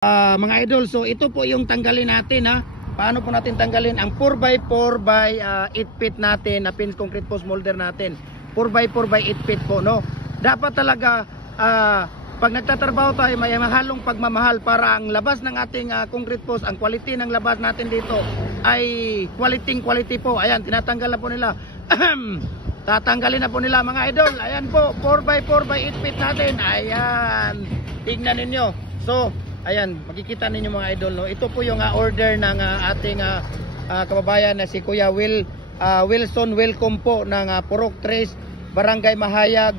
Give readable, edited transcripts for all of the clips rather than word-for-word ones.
Mga idol, so ito po yung tanggalin natin ha. Paano po natin tanggalin ang 4x4 by 8 feet natin na pins concrete post molder natin. 4x4 by 8 feet po, no. Dapat talaga pag nagtatrabaho tayo may mahalong pagmamahal para ang labas ng ating concrete post, ang quality ng labas natin dito ay quality po. Ayan, tinatanggal na po nila. Tatanggalin na po nila mga idol. Ayan po, 4x4 by 8 feet natin. Ayan, tignan ninyo. So ayan, makikita ninyo mga idol, no? Ito po yung order ng ating kababayan na si Kuya Wilson Welcome po ng Purok Tres, Barangay Mahayag,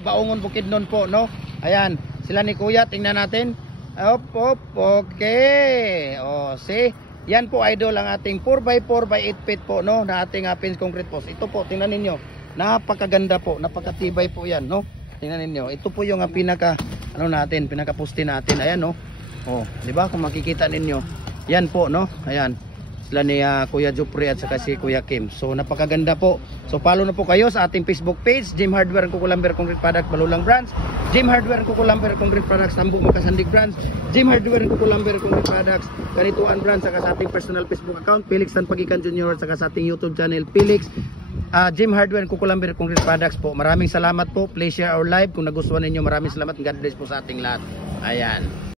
Baungon, Bukidnon po, no? Ayan, sila ni Kuya, tingnan natin. Okay. See? Yan po idol ang ating 4x4 by 8 feet po, no? Na ating pins concrete post. Ito po, tingnan ninyo. Napakaganda po, napakatibay po yan, no? Tingnan niyo. Ito po yung pinaka pinaka-poste natin. Ayan, no. Oh, 'di ba? Kung makikita ninyo. Yan po, no. Ayan. Sila ni Kuya Jupri at saka si Kuya Kim. So napakaganda po. So follow na po kayo sa ating Facebook page, Jim Hardware Kukulamber Concrete Products Balulang Branch, Jim Hardware Kukulamber Concrete Products Tambok Makasandig Branch, Jim Hardware Kukulamber Concrete Products Kanituan Branch, saka sa ating personal Facebook account Felix Tan Pagikan Jr. at saka sa ating YouTube channel Felix Jim Hardware Kukulamber Concrete Products po. Maraming salamat po. Please share our live. Kung nagustuhan ninyo, maraming salamat. God bless po sa ating lahat. Ayan.